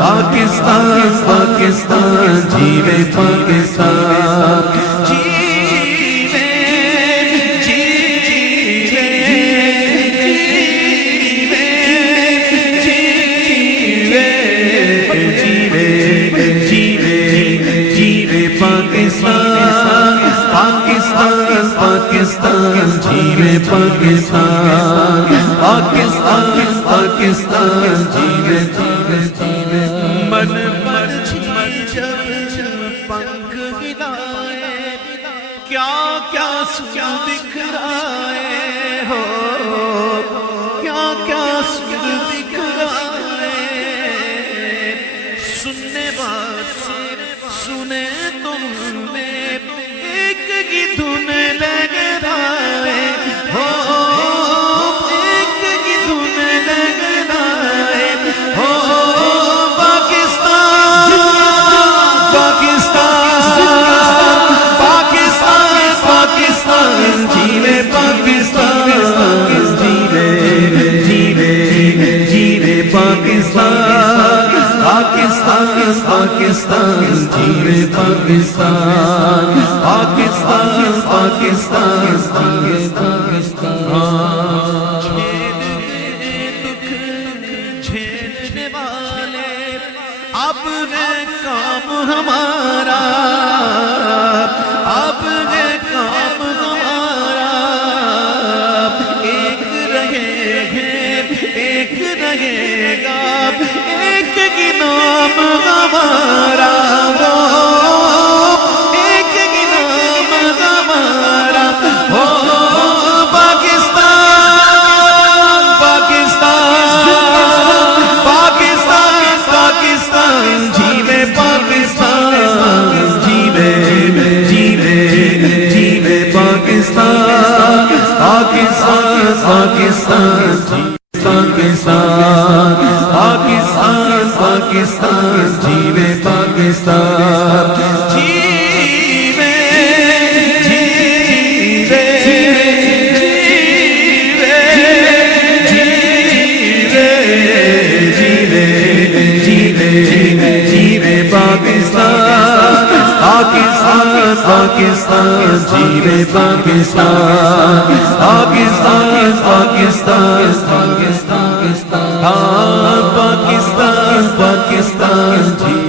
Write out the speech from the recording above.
پاکستان پاکستان پاکستان جیوے پاکستان جیوے جیوے جیوے جیوے جیوے پاکستان پاکستان پاکستان جیوے پاکستان پاکستان پاکستان جیوے پاکستان من جب پنکھ ہلائے کیا کیا سر بکھرائے ہو کیا کیا سر بکھرائے سننے بات سنے تم نے ایک کی دھن لگائے ہو ایک کی دھن لگائے ہو پاکستان پاکستان پاکستان پاکستان جیوے پاکستان جیوے جیوے جیوے پاکستان پاکستان پاکستان جیوے پاکستان پاکستان پاکستان پاکستان جھیلنے والے اب ہے کام ہمارا اب ہے کام ہمارا ایک رہے گے ایک رہے گا ایک کی نام ہمارا ایک کی نام ہمارا ہو پاکستان پاکستان پاکستان پاکستان جیوے پاکستان جیوے جیوے جیوے پاکستان پاکستان پاکستان پاکستان پاکستان پاکستان جیوے پاکستان جیوے جیوے جیوے جیوے جیوے جیوے پاکستان پاکستان پاکستان جیوے پاکستان پاکستان پاکستان پاکستان پاکستان پاکستان